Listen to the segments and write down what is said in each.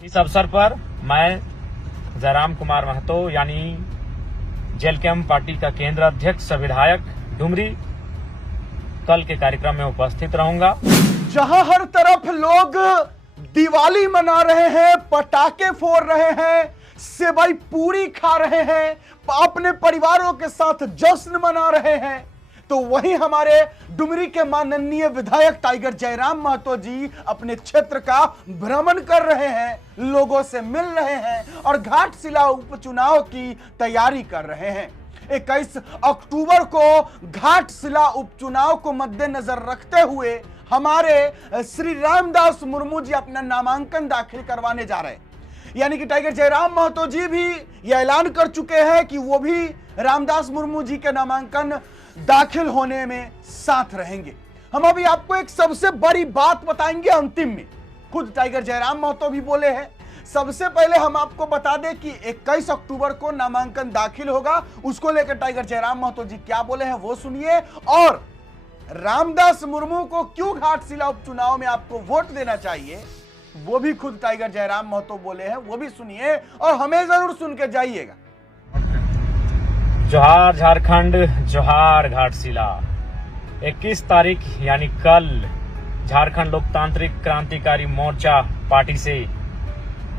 इस अवसर पर मैं जयराम कुमार महतो यानी जेल कैंप पार्टी का केंद्र अध्यक्ष विधायक डुमरी कल के कार्यक्रम में उपस्थित रहूंगा। जहां हर तरफ लोग दिवाली मना रहे हैं, पटाखे फोड़ रहे हैं, सेवई पूरी खा रहे हैं, अपने परिवारों के साथ जश्न मना रहे हैं, तो वहीं हमारे डुमरी के माननीय विधायक टाइगर जयराम महतो जी अपने क्षेत्र का भ्रमण कर रहे हैं, लोगों से मिल रहे हैं और घाटशिला उपचुनाव की तैयारी कर रहे हैं। 21 अक्टूबर को घाटशिला उपचुनाव को मद्देनजर रखते हुए हमारे श्री रामदास मुर्मू जी अपना नामांकन दाखिल करवाने जा रहे हैं। यानी कि टाइगर जयराम महतो जी भी यह ऐलान कर चुके हैं कि वो भी रामदास मुर्मू जी के नामांकन दाखिल होने में साथ रहेंगे। हम अभी आपको एक सबसे बड़ी बात बताएंगे अंतिम में, खुद टाइगर जयराम महतो भी बोले हैं। सबसे पहले हम आपको बता दें कि 21 अक्टूबर को नामांकन दाखिल होगा, उसको लेकर टाइगर जयराम महतो जी क्या बोले हैं वो सुनिए, और रामदास मुर्मू को क्यों घाटशिला उपचुनाव में आपको वोट देना चाहिए वो भी खुद टाइगर जयराम महतो बोले हैं, वो भी सुनिए और हमें जरूर सुन के जाइएगा। जोहार झारखंड, जोहार घाटशिला। 21 तारीख यानी कल झारखंड लोकतांत्रिक क्रांतिकारी मोर्चा पार्टी से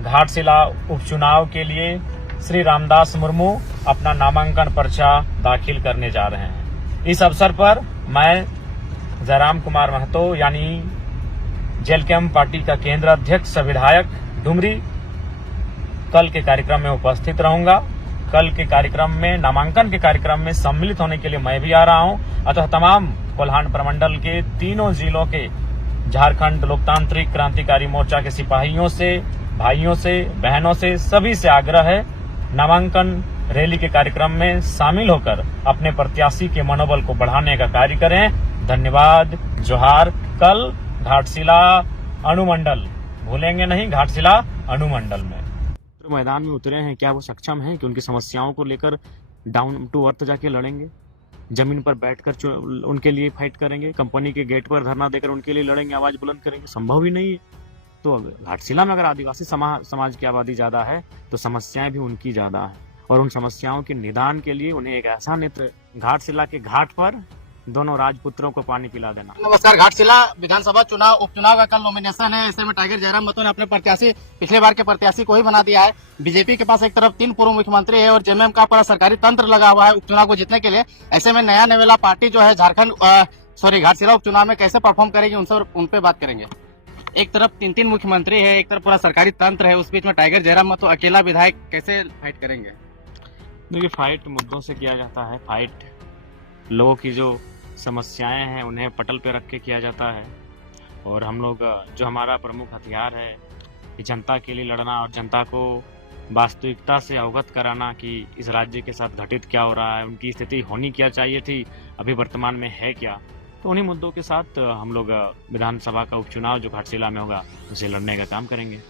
घाटशिला उपचुनाव के लिए श्री रामदास मुर्मू अपना नामांकन पर्चा दाखिल करने जा रहे हैं। इस अवसर पर मैं जयराम कुमार महतो यानी जेल कैंप पार्टी का केंद्र अध्यक्ष विधायक डुमरी कल के कार्यक्रम में उपस्थित रहूंगा। कल के कार्यक्रम में, नामांकन के कार्यक्रम में सम्मिलित होने के लिए मैं भी आ रहा हूं। अतः तमाम कोल्हान प्रमंडल के तीनों जिलों के झारखंड लोकतांत्रिक क्रांतिकारी मोर्चा के सिपाहियों से, भाइयों से, बहनों से, सभी से आग्रह है, नामांकन रैली के कार्यक्रम में शामिल होकर अपने प्रत्याशी के मनोबल को बढ़ाने का कार्य करें। धन्यवाद। जोहार। कल घाटशिला अनुमंडल, भूलेंगे नहीं, घाटशिला अनुमंडल में मैदान में उतरे हैं। क्या वो सक्षम हैं कि उनकी समस्याओं को लेकर डाउन टू अर्थ जाके लड़ेंगे, जमीन पर बैठकर उनके लिए फाइट करेंगे, कंपनी के गेट पर धरना देकर उनके लिए लड़ेंगे, आवाज बुलंद करेंगे? संभव ही नहीं है। तो घाटशिला में अगर आदिवासी समाज की आबादी ज्यादा है तो समस्याएं भी उनकी ज्यादा है, और उन समस्याओं के निदान के लिए उन्हें एक ऐसा नेत्र घाटशिला के घाट पर दोनों राजपुत्रों को पानी पिला देना। नमस्कार। घाटशिला विधानसभा चुनाव उपचुनाव का कल नॉमिनेशन है। ऐसे में टाइगर जयराम महतो ने अपने प्रत्याशी, पिछले बार के प्रत्याशी को ही बना दिया है। बीजेपी के पास एक तरफ 3 पूर्व मुख्यमंत्री है और जेएमएम का पूरा सरकारी तंत्र लगा हुआ है उपचुनाव को जीतने के लिए। ऐसे में नया नवेला पार्टी जो है घाटशिला उपचुनाव में कैसे परफॉर्म करेगी, उन पे बात करेंगे। एक तरफ 3 मुख्यमंत्री है, एक तरफ पूरा सरकारी तंत्र है, उस बीच में टाइगर जयराम महतो अकेला विधायक कैसे फाइट करेंगे? देखिए, फाइट मुद्दों से किया जाता है। फाइट लोगों की जो समस्याएं हैं उन्हें पटल पे रख के किया जाता है, और हम लोग जो हमारा प्रमुख हथियार है कि जनता के लिए लड़ना और जनता को वास्तविकता से अवगत कराना कि इस राज्य के साथ घटित क्या हो रहा है, उनकी स्थिति होनी क्या चाहिए थी, अभी वर्तमान में है क्या। तो उन्हीं मुद्दों के साथ हम लोग विधानसभा का उपचुनाव जो घाटशिला में होगा उसे लड़ने का काम करेंगे।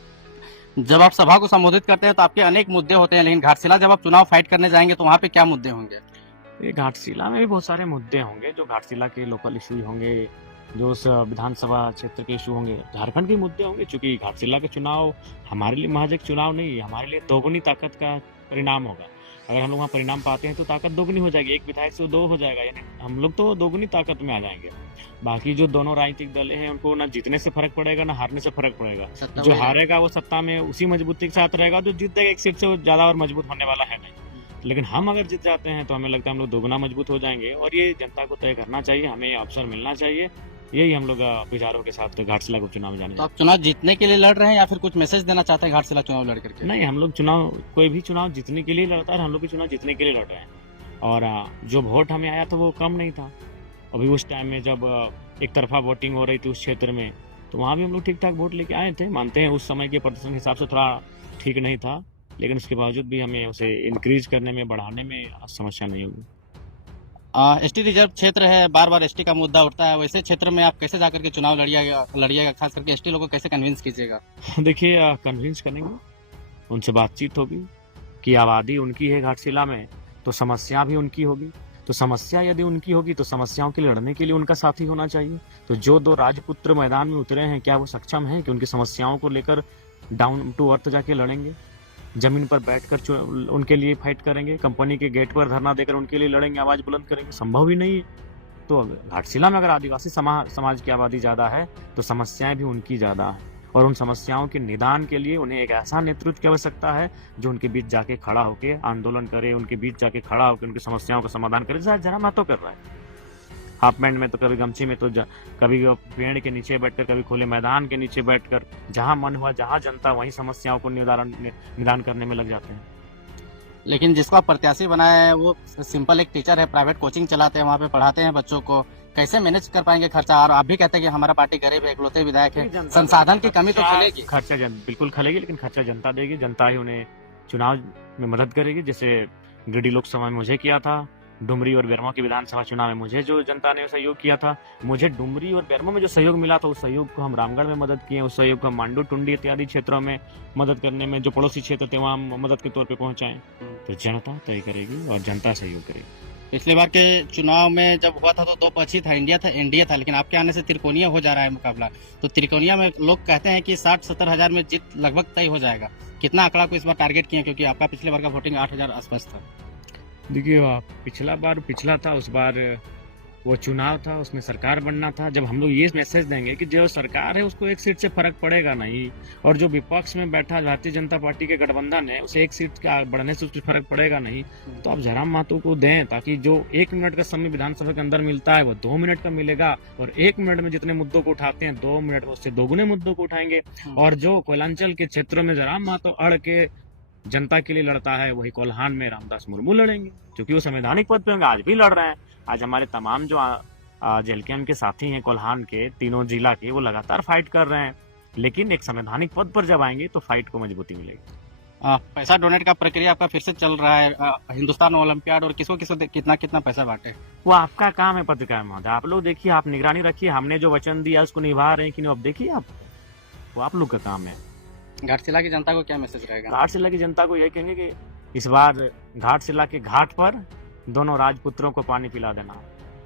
जब आप सभा को संबोधित करते हैं तो आपके अनेक मुद्दे होते हैं, लेकिन घाटशिला जब आप चुनाव फाइट करने जाएंगे तो वहाँ पे क्या मुद्दे होंगे? ये घाटशिला में भी बहुत सारे मुद्दे होंगे, जो घाटशिला के लोकल इशू होंगे, जो उस विधानसभा क्षेत्र के इशू होंगे, झारखंड के मुद्दे होंगे। चूंकि घाटशिला के चुनाव हमारे लिए महज एक चुनाव नहीं है, हमारे लिए दोगुनी ताकत का परिणाम होगा। अगर हम लोग वहाँ परिणाम पाते हैं तो ताकत दोगुनी हो जाएगी, एक विधायक से 2 हो जाएगा, यानी हम लोग तो दोगुनी ताकत में आ जाएंगे। बाकी जो दोनों राजनीतिक दल हैं उनको ना जीतने से फर्क पड़ेगा ना हारने से फर्क पड़ेगा। जो हारेगा वो सत्ता में उसी मजबूती के साथ रहेगा, जो जीतेगा एक सीट से ज्यादा और मजबूत होने वाला है नहीं। लेकिन हम अगर जीत जाते हैं तो हमें लगता है हम लोग दोगुना मजबूत हो जाएंगे, और ये जनता को तय करना चाहिए, हमें ये अवसर मिलना चाहिए। यही हम लोग विचारों के साथ घाटशिला को चुनाव जाने। तो आप चुनाव जीतने के लिए लड़ रहे हैं या फिर कुछ मैसेज देना चाहते हैं घाटशिला चुनाव लड़ करके? नहीं, हम लोग कोई भी चुनाव जीतने के लिए लड़ता है, हम लोग भी चुनाव जीतने के लिए लड़ रहे हैं। और जो वोट हमें आया था वो कम नहीं था। अभी उस टाइम में जब एक तरफा वोटिंग हो रही थी उस क्षेत्र में, तो वहाँ भी हम लोग ठीक ठाक वोट लेके आए थे। मानते हैं उस समय के प्रदर्शन के हिसाब से थोड़ा ठीक नहीं था, लेकिन उसके बावजूद भी हमें उसे इंक्रीज करने में, बढ़ाने में समस्या नहीं होगी। एसटी रिजर्व क्षेत्र है, बार बार एसटी का मुद्दा उठता है, वैसे क्षेत्र में आप कैसे जाकर के चुनाव लड़िएगा, खास करके एसटी लोगों को कैसे कन्विंस कीजिएगा? देखिए, कन्विंस करेंगे, उनसे बातचीत होगी कि आबादी उनकी है घाटशिला में, तो समस्या भी उनकी होगी। तो समस्या यदि उनकी होगी तो समस्याओं के लड़ने के लिए उनका साथी होना चाहिए। तो जो 2 राजपुत्र मैदान में उतरे हैं, क्या वो सक्षम हैं कि उनकी समस्याओं को लेकर डाउन टू अर्थ जाके लड़ेंगे, जमीन पर बैठकर उनके लिए फाइट करेंगे, कंपनी के गेट पर धरना देकर उनके लिए लड़ेंगे, आवाज बुलंद करेंगे? संभव ही नहीं है। तो घाटशिला में अगर आदिवासी समाज की आबादी ज्यादा है तो समस्याएं भी उनकी ज्यादा है, और उन समस्याओं के निदान के लिए उन्हें एक ऐसा नेतृत्व की आवश्यकता है जो उनके बीच जाके खड़ा होकर आंदोलन करे, उनके बीच जाके खड़ा होकर उनकी समस्याओं का समाधान करे। जरा मैं तो कर रहा है हाफ पैंट में, तो कभी गमछी में, तो कभी पेड़ के नीचे बैठकर, कभी खुले मैदान के नीचे बैठकर, जहां मन हुआ, जहां जनता, वहीं समस्याओं को निदान करने में लग जाते हैं। लेकिन जिसको आप प्रत्याशी बनाए हैं वो सिंपल एक टीचर है, प्राइवेट कोचिंग चलाते हैं, वहाँ पे पढ़ाते हैं बच्चों को, कैसे मैनेज कर पाएंगे खर्चा? और आप भी कहते हैं कि हमारा पार्टी गरीब है, इकलौते विधायक है, संसाधन की कमी तो खलेगी। खर्चा बिल्कुल खलेगी, लेकिन खर्चा जनता देगी, जनता ही उन्हें चुनाव में मदद करेगी। जैसे गिरिडीह लोकसभा में मुझे किया था, डुमरी और बेरमो के विधानसभा चुनाव में मुझे जो जनता ने सहयोग किया था, मुझे डुमरी और बेरमो में जो सहयोग मिला था, उस सहयोग को हम रामगढ़ में मदद किए, उस सहयोग को हम मांडू टुंडी इत्यादि क्षेत्रों में मदद करने में, जो पड़ोसी क्षेत्र थे वहाँ मदद के तौर पे पहुंचाएं। तो जनता तय करेगी और जनता सहयोग करेगी। पिछली बार के चुनाव में जब हुआ था तो दो पक्षी था, एनडीए था, लेकिन आपके आने से त्रिकोणीय हो जा रहा है मुकाबला। तो त्रिकोणीय में लोग कहते हैं कि 60-70 हजार में जीत लगभग तय हो जाएगा। कितना आंकड़ा को इस बार टारगेट किया, क्योंकि आपका पिछले बार का वोटिंग 8,000 आसपास था? देखिए, पिछला था, उस बार वो चुनाव था, उसमें सरकार बनना था। जब हम लोग ये मैसेज देंगे कि जो सरकार है उसको एक सीट से फर्क पड़ेगा नहीं, और जो विपक्ष में बैठा भारतीय जनता पार्टी के गठबंधन है उसे एक सीट का बढ़ने से उसको फर्क पड़ेगा नहीं, तो आप जयराम महतो को दें, ताकि जो 1 मिनट का समय विधानसभा के अंदर मिलता है वो 2 मिनट का मिलेगा, और 1 मिनट में जितने मुद्दों को उठाते हैं 2 मिनट में उससे दोगुने मुद्दों को उठाएंगे। और जो कोयलांचल के क्षेत्रों में जयराम महतो अड़ के जनता के लिए लड़ता है, वही कोल्हान में रामदास मुर्मू लड़ेंगे, क्योंकि वो संवैधानिक पद पे होंगे। आज भी लड़ रहे हैं। आज हमारे तमाम जो जेएलकेएम के साथी हैं कोल्हान के, तीनों जिला के, वो लगातार फाइट कर रहे हैं, लेकिन एक संवैधानिक पद पर जब आएंगे तो फाइट को मजबूती मिलेगी। पैसा डोनेट का प्रक्रिया आपका फिर से चल रहा है, हिंदुस्तान ओलंपियाड, और किसको कितना पैसा बांटे? वो आपका काम है पत्रकार महोदय, आप लोग देखिए, आप निगरानी रखिए, हमने जो वचन दिया उसको निभा रहे हैं कि नहीं, अब देखिए आप, वो आप लोग का काम है। घाटशिला की जनता को क्या मैसेज रहेगा? घाटशिला की जनता को यही कहेंगे कि इस बार घाटशिला के घाट पर दोनों राजपुत्रों को पानी पिला देना।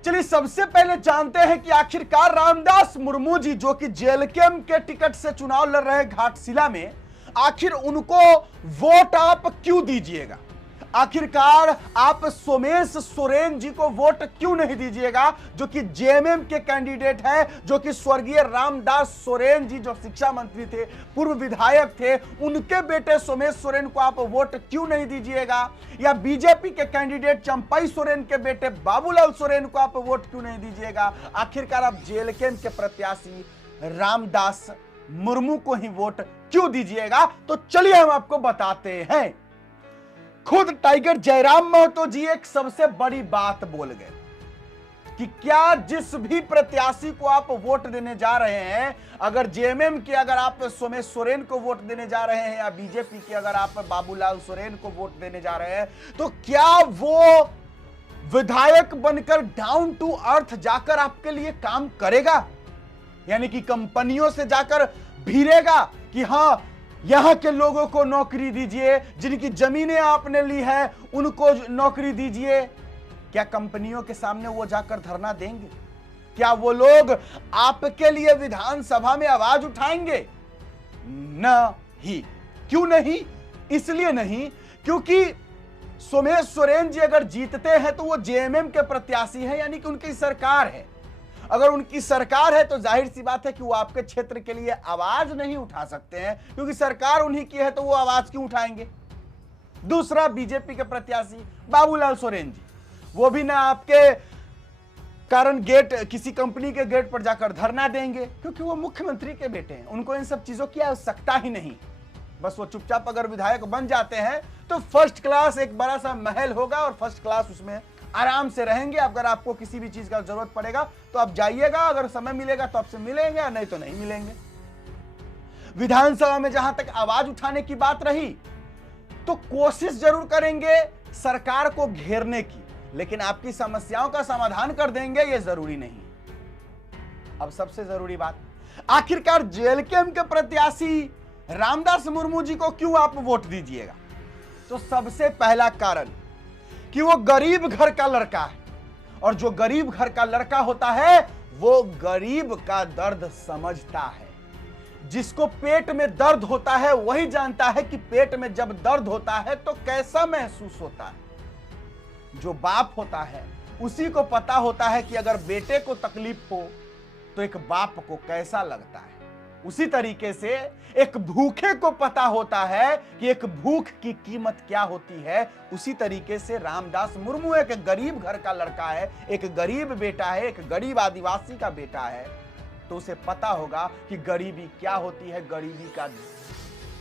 चलिए, सबसे पहले जानते हैं कि आखिरकार रामदास मुर्मू जी, जो कि जेएलकेएम के टिकट से चुनाव लड़ रहे घाटशिला में, आखिर उनको वोट आप क्यों दीजिएगा? आखिरकार आप सोमेश सोरेन जी को वोट क्यों नहीं दीजिएगा, जो कि जेएमएम के कैंडिडेट है, जो कि स्वर्गीय रामदास सोरेन जी जो शिक्षा मंत्री थे, पूर्व विधायक थे, उनके बेटे सोमेश सोरेन को आप वोट क्यों नहीं दीजिएगा? या बीजेपी के कैंडिडेट चंपई सोरेन के बेटे बाबूलाल सोरेन को आप वोट क्यों नहीं दीजिएगा? आखिरकार आप जेएलकेएम के प्रत्याशी रामदास मुर्मू को ही वोट क्यों दीजिएगा? तो चलिए हम आपको बताते हैं। खुद टाइगर जयराम महतो जी एक सबसे बड़ी बात बोल गए कि क्या जिस भी प्रत्याशी को आप वोट देने जा रहे हैं, अगर जेएमएम के अगर आप सोमेश सोरेन को वोट देने जा रहे हैं, या बीजेपी के अगर आप बाबूलाल सोरेन को वोट देने जा रहे हैं, तो क्या वो विधायक बनकर डाउन टू अर्थ जाकर आपके लिए काम करेगा? यानी कि कंपनियों से जाकर भिड़ेगा कि हां, यहां के लोगों को नौकरी दीजिए, जिनकी जमीनें आपने ली है उनको नौकरी दीजिए? क्या कंपनियों के सामने वो जाकर धरना देंगे? क्या वो लोग आपके लिए विधानसभा में आवाज उठाएंगे? नहीं। क्यों नहीं? इसलिए नहीं क्योंकि सोमेश सोरेन जी अगर जीतते हैं तो वो जेएमएम के प्रत्याशी हैं, यानी कि उनकी सरकार है। अगर उनकी सरकार है तो जाहिर सी बात है कि वो आपके क्षेत्र के लिए आवाज नहीं उठा सकते हैं, क्योंकि सरकार उन्हीं की है, तो वो आवाज क्यों उठाएंगे? दूसरा, बीजेपी के प्रत्याशी बाबूलाल सोरेन जी, वो भी ना आपके कारण किसी कंपनी के गेट पर जाकर धरना देंगे, क्योंकि वो मुख्यमंत्री के बेटे हैं, उनको इन सब चीजों की आवश्यकता ही नहीं। बस वो चुपचाप अगर विधायक बन जाते हैं तो फर्स्ट क्लास एक बड़ा सा महल होगा और फर्स्ट क्लास उसमें आराम से रहेंगे। अगर आपको किसी भी चीज का जरूरत पड़ेगा तो आप जाइएगा, अगर समय मिलेगा तो आपसे मिलेंगे, या नहीं तो नहीं मिलेंगे। विधानसभा में जहां तक आवाज उठाने की बात रही, तो कोशिश जरूर करेंगे सरकार को घेरने की, लेकिन आपकी समस्याओं का समाधान कर देंगे ये जरूरी नहीं। अब सबसे जरूरी बात, आखिरकार जेएलकेएम के प्रत्याशी रामदास मुर्मू जी को क्यों आप वोट दीजिएगा? तो सबसे पहला कारण कि वो गरीब घर का लड़का है, और जो गरीब घर का लड़का होता है वो गरीब का दर्द समझता है। जिसको पेट में दर्द होता है वही जानता है कि पेट में जब दर्द होता है तो कैसा महसूस होता है। जो बाप होता है उसी को पता होता है कि अगर बेटे को तकलीफ हो तो एक बाप को कैसा लगता है। उसी तरीके से एक भूखे को पता होता है कि एक भूख की कीमत क्या होती है। उसी तरीके से रामदास मुर्मू एक गरीब घर का लड़का है, एक गरीब बेटा है, एक गरीब आदिवासी का बेटा है, तो उसे पता होगा कि गरीबी क्या होती है, गरीबी का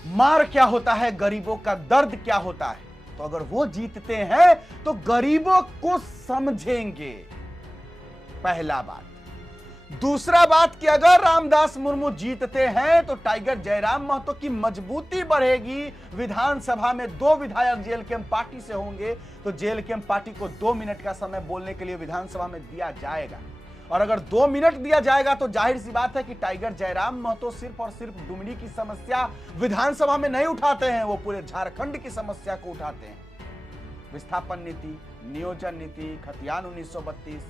मार क्या होता है, गरीबों का दर्द क्या होता है। तो अगर वो जीतते हैं तो गरीबों को समझेंगे, पहला बात। दूसरा बात कि अगर रामदास मुर्मू जीतते हैं तो टाइगर जयराम महतो की मजबूती बढ़ेगी। विधानसभा में 2 विधायक जेएलकेएम पार्टी से होंगे तो जेएलकेएम पार्टी को 2 मिनट का समय बोलने के लिए विधानसभा में दिया जाएगा। और अगर 2 मिनट दिया जाएगा तो जाहिर सी बात है कि टाइगर जयराम महतो सिर्फ और सिर्फ डुमरी की समस्या विधानसभा में नहीं उठाते हैं, वो पूरे झारखंड की समस्या को उठाते हैं। विस्थापन नीति, नियोजन नीति, खतियान 1932,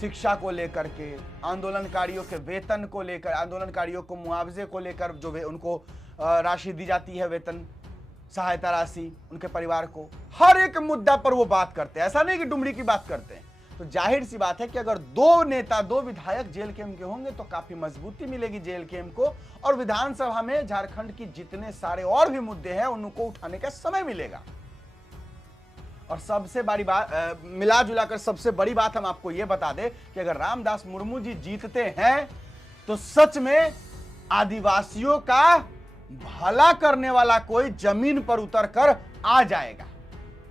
शिक्षा को लेकर के, आंदोलनकारियों के वेतन को लेकर, आंदोलनकारियों को मुआवजे को लेकर जो उनको राशि दी जाती है, वेतन सहायता राशि उनके परिवार को, हर एक मुद्दा पर वो बात करते हैं। ऐसा नहीं कि डुमरी की बात करते हैं। तो जाहिर सी बात है कि अगर 2 नेता 2 विधायक जेएलकेएम के होंगे तो काफी मजबूती मिलेगी जेएलकेएम को, और विधानसभा में झारखंड की जितने सारे और भी मुद्दे हैं उनको उठाने का समय मिलेगा। और सबसे बड़ी बात, मिला जुलाकर सबसे बड़ी बात हम आपको यह बता दें कि अगर रामदास मुर्मू जी जीतते हैं तो सच में आदिवासियों का भला करने वाला कोई जमीन पर उतरकर आ जाएगा।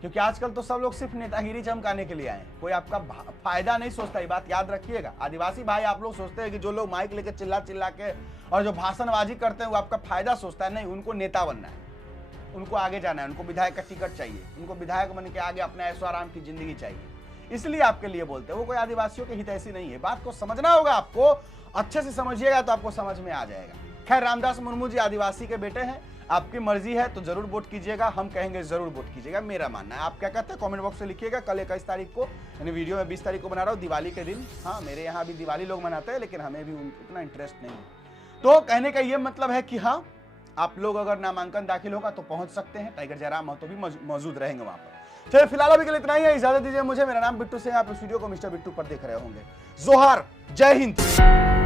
क्योंकि आजकल तो सब लोग सिर्फ नेतागिरी चमकाने के लिए आए हैं, कोई आपका फायदा नहीं सोचता। ये बात याद रखिएगा। आदिवासी भाई आप लोग सोचते हैं कि जो लोग माइक लेकर चिल्ला चिल्ला के और जो भाषणबाजी करते हैं वो आपका फायदा सोचता है। नहीं, उनको नेता बनना है, उनको आगे जाना है, उनको विधायक का टिकट चाहिए, उनको विधायक बन के आगे अपने ऐशो आराम की जिंदगी चाहिए, इसलिए आपके लिए बोलते हैं। वो कोई आदिवासियों के हित ऐसी नहीं है। बात को समझना होगा, आपको अच्छे से समझिएगा तो आपको समझ में आ जाएगा। खैर, रामदास मुर्मू जी आदिवासी के बेटे हैं, आपकी मर्जी है तो जरूर वोट कीजिएगा। हम कहेंगे जरूर वोट कीजिएगा, मेरा मानना है। आप क्या कहते हैं कमेंट बॉक्स में लिखिएगा। कल 21 तारीख को, यानी वीडियो में 20 तारीख को बना रहा हूँ, दिवाली के दिन। हाँ, मेरे यहाँ भी दिवाली लोग मनाते हैं, लेकिन हमें भी उतना इंटरेस्ट नहीं है। तो कहने का ये मतलब है कि हाँ, आप लोग अगर नामांकन दाखिल होगा तो पहुंच सकते हैं। टाइगर जयराम महतो भी मौजूद रहेंगे वहां पर। चलिए, फिलहाल अभी के लिए इतना ही है। इजाजत दीजिए मुझे। मेरा नाम बिट्टू सिंह, आप इस वीडियो को मिस्टर बिट्टू पर देख रहे होंगे। जोहार, जय हिंद।